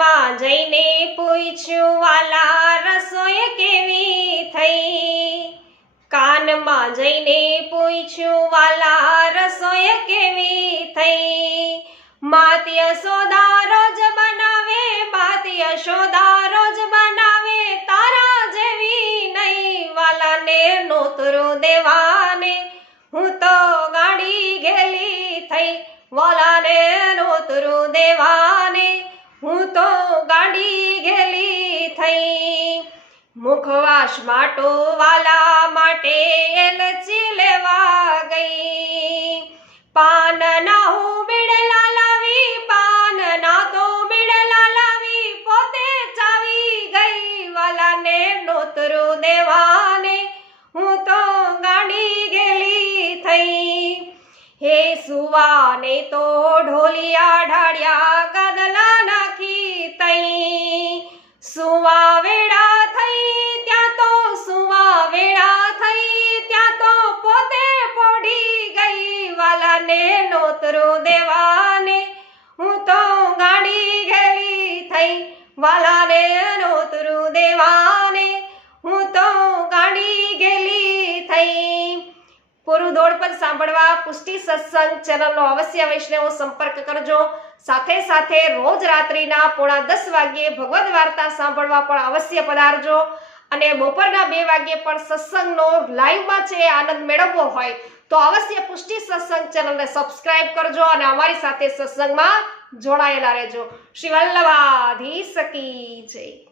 કાનમાં જઈને પૂછ્યું વાલા રસોઈ કેવી થઈ। કાનમાં જઈને પૂછ્યું વાલા રસોઈ કેવી થઈ। માત યશોદા રોજ બનાવે, માત યશોદા રોજ બનાવે, તારા જેવી નહીં વાલાને નોતરું દેવાને હું તો ગાડી ગેલી થઈ। વાલાને નોતરું દેવાને હું તો ગાડી ગેલી થઈ। મુખવાસ માટો વાલા માટે એલચી લેવા ગઈ। પાનના હું બીડલા લાવી, પાનના તો બીડલા લાવી, પોતે ચાવી ગઈ વાલાને નોતરું દેવાને હું તો ગાડી ગેલી થઈ। હે સુવાને તો ઢોલિયા ઢાળ્યા ગાદલા નાખી તઈ। સુવા વેળા થઈ ત્યાં તો, સુવા વેળા થઈ ત્યાં તો પોતે પોઢી ગઈ વાલાને નોતરું દેવાને હું તો ગાડી ગેલી થઈ। વાલાને નોતરું દેવાને હું તો ગાડી ગેલી થઈ। પૂરું દોડપદ સાંભળવા પુષ્ટિ સત્સંગ ચેનલનો અવશ્ય વૈષ્ણવો સંપર્ક કરજો। સાથે સાથે રોજ રાત્રિના 9:30 વાગ્યે ભગવદ વાર્તા સાંભળવા પણ અવશ્ય પધારજો। અને બપોરના 2 વાગ્યે પણ સત્સંગનો લાઈવમાં છે આનંદ મેળવવો હોય તો અવશ્ય પુષ્ટિ સત્સંગ ચેનલને સબસ્ક્રાઇબ કરજો અને અમારી સાથે સત્સંગમાં જોડાયેલા રહેજો। શ્રી વલ્લભાધીશ કી જય।